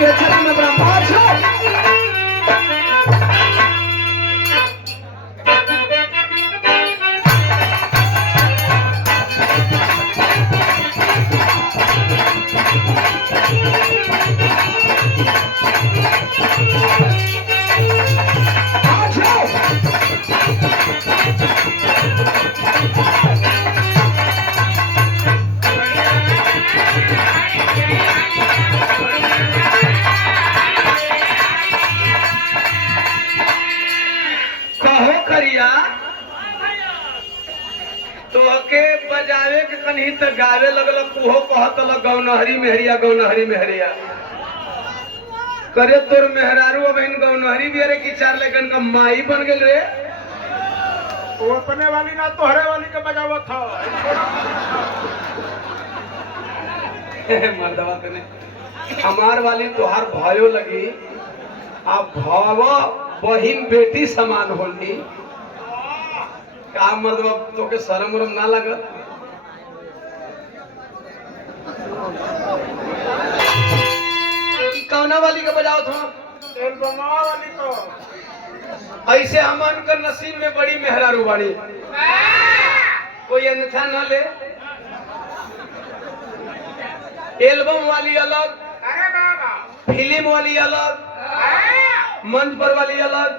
ये चला में बड़ा पाँच बजावे के कहीं तो गावे लगल उहो कहत लग गौनहरी मेहरिया गौनहरी मेहरिया करे तोर मेहरारू अब इन गौनहरी भी अरे की चार लेकिन का माई बन गेल रे वो अपने वाली ना तोहरे वाली के बजावत था मर्दवा तने हमार वाली तोहार भयो लगी आप भाव बहिन बेटी समान होली का मर्दवा तो के शर्म उरम ना लगत कौना वाली के बजाओ था एल्बमा वाली को ऐसे हमन का नसीब में बड़ी मेहरारू बाड़ी कोई अन्यथा न ले एल्बम वाली अलग अरे बाबा फिल्म वाली अलग मंच पर वाली अलग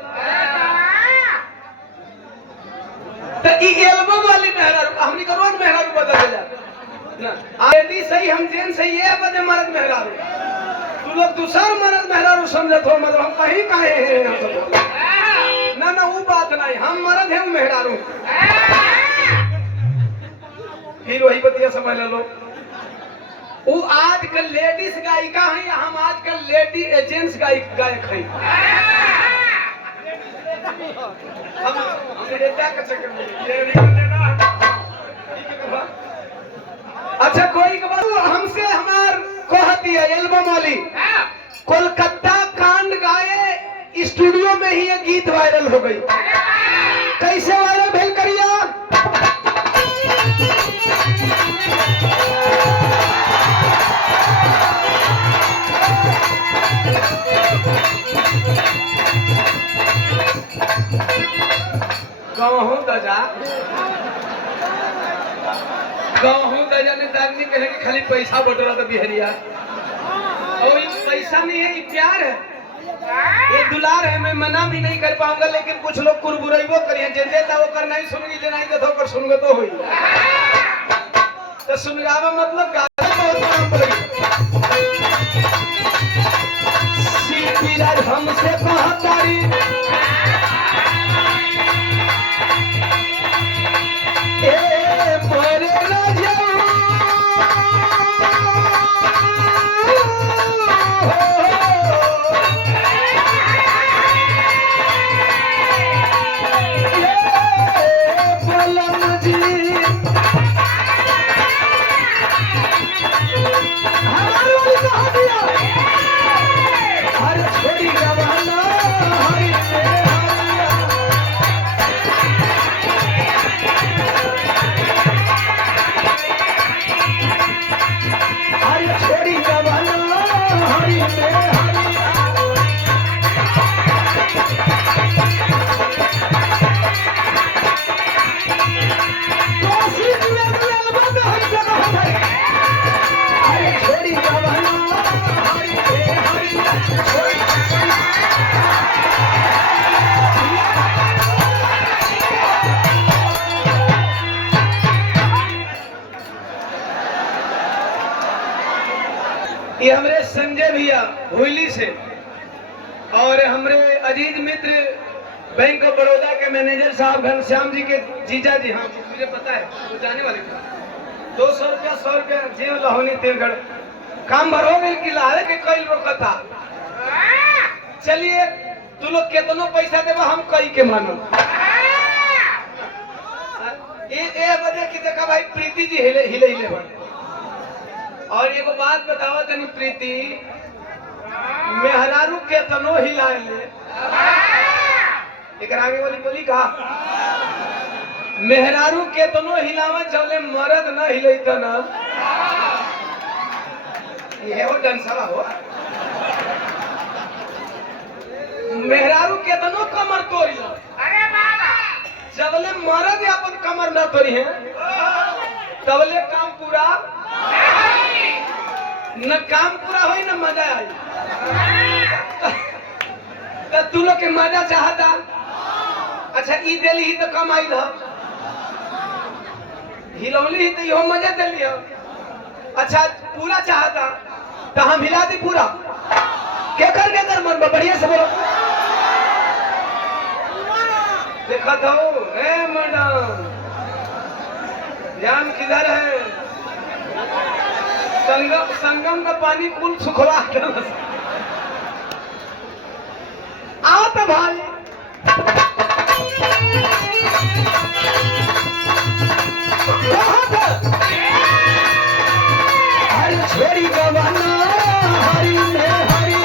तो ई एल्बम वाली मेहरारू हमनी का रोज मेहरारू बदल जा ना आईडी सही हम जेन सही है बदे मर्द मेहरारू तू लोग दूसरा मर्द मेहरारू समझत हो मतलब हम कहीं काहे हैं यहाँ सब ना ना वो बात नहीं हम मर्द हैं मेहरारू फिर वही बतिया समझ लो वो आजकल लेडीज गायिका हैं हम आजकल लेडी जेंट्स गायक हैं हम डेटा का चक्कर में अच्छा कोई के बाद हमसे हमार कहती है एल्बम वाली कोलकाता कांड गाए स्टूडियो में ही ये गीत वायरल हो गई कैसे वायरल भेल करिया गहूं दजा ने दागनी कहे कि खाली पैसा बटोरा तो बिहरिया और ये पैसा नहीं है ये प्यार है ये दुलार है मैं मना भी नहीं कर पाऊंगा लेकिन कुछ लोग कुरबुराइबो करिए जे देता वो कर नहीं सुनगी जे नहीं देता कर सुनगे तो होई तो सुनगावा मतलब गाना बहुत काम पड़ेगी शिल्पी राज हमसे कहतारी ए मोरे राजा ये हमरे संजय भैया हुईली से और हमरे अजीज मित्र बैंक ऑफ बड़ौदा के मैनेजर साहब घनश्याम जी के जीजा जी हाँ मुझे पता है वो जाने वाले 200 रुपया 100 रुपया जे लहोनी तेगड़ काम भर हो गई कि लाए के कई रोकता चलिए तू लोग कितनो पैसा देबा हम कई के मानो ये वजह की देखा भाई प्रीति जी हिले हिले हिले बन और एगो बात बताओ तनी प्रीति मेहरारू के तनो हिलाए ले एक आगे वाली बोली का मेहरारू के तनो हिलावा चले मर्द न हिले तो ना ये वो डंसरा हो तोड़ी लो। जबले मरद अपन कमर न तोड़ी है तबले काम पूरा न काम पूरा होई न मजा आई। तो तू लोग के मजा चाहता अच्छा ई दिली ही तो कम आई रह हिलौली ही तो यो मजा दिली हो अच्छा पूरा चाहता तो हम हिला दी पूरा क्या कर मन में बढ़िया से बोलो देखा था ए मैडम ध्यान किधर है संगम का पानी कुल सुखवा आओ तो भाई हरी छोड़ी गवाना हरी ने हरी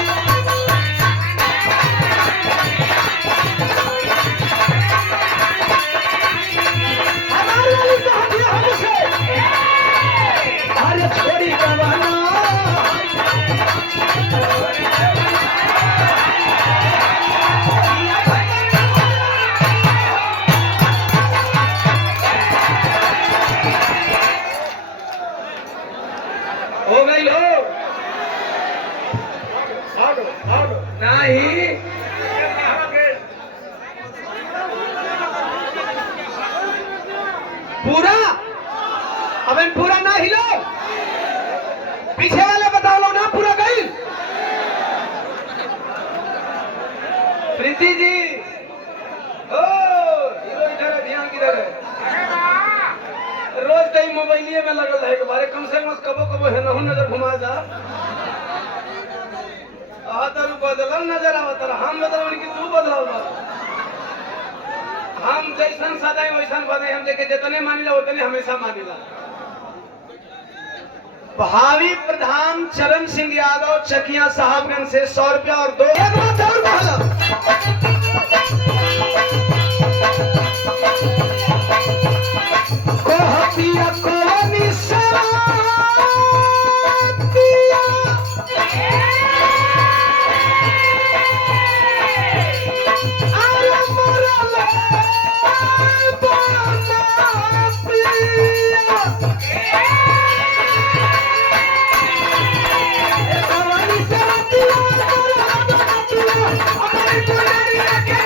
हमारे वाली कहानी हमसे हरी छोड़ी गवाना हो गई हो नहीं पूरा अब पूरा ना हिलो पीछे वाले बताओ लो ना पूरा गई प्रीति जी ओ हीरो इधर है ध्यान किधर है रोज कई मोबाइलिए में लगल है बारे कम से कम कबो कबो है ना नजर घुमा जा आतर बदलन नजर आवतर हम बदलन की तू बदलाव हम जैसन सदाई वैसन बने हम देखे जितने मानिला उतने हमेशा मानिला भावी प्रधान चरण सिंह यादव चकिया साहबगंज से 100 रुपया और 2 एक बात और बोलो पिया को निशातिया अरे मरल बाना पिया कवानी से पिया अपनी पुजारी के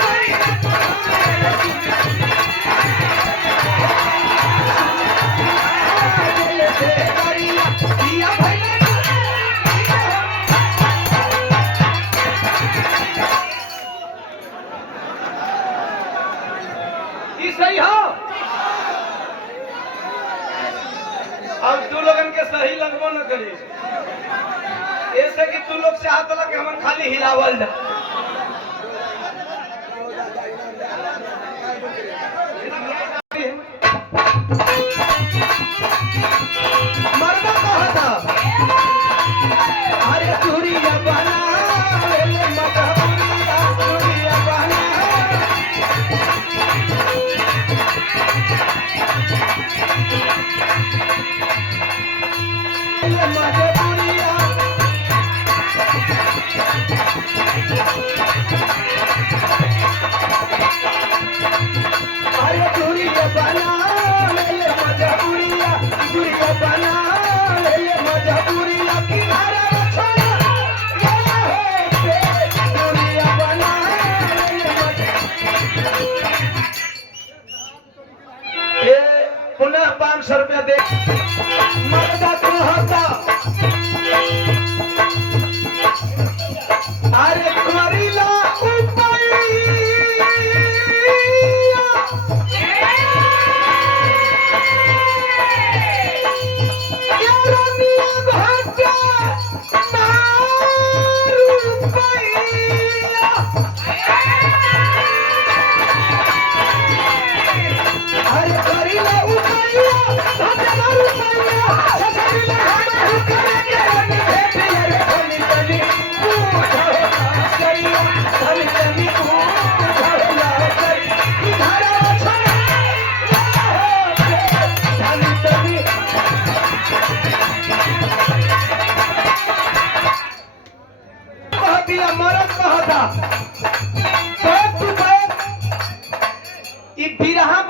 सही हो अब तू लोगन के सही लगबो न करी ऐसे कि तू लोग चाहत ला कि हमन खाली हिलावल जा मरना कहा था अरे चूड़िया बना ले मत चूड़िया बना पुनः 500 रुपया दे मर्दा को होता अरे करीला मरद कहा था ई बिरहा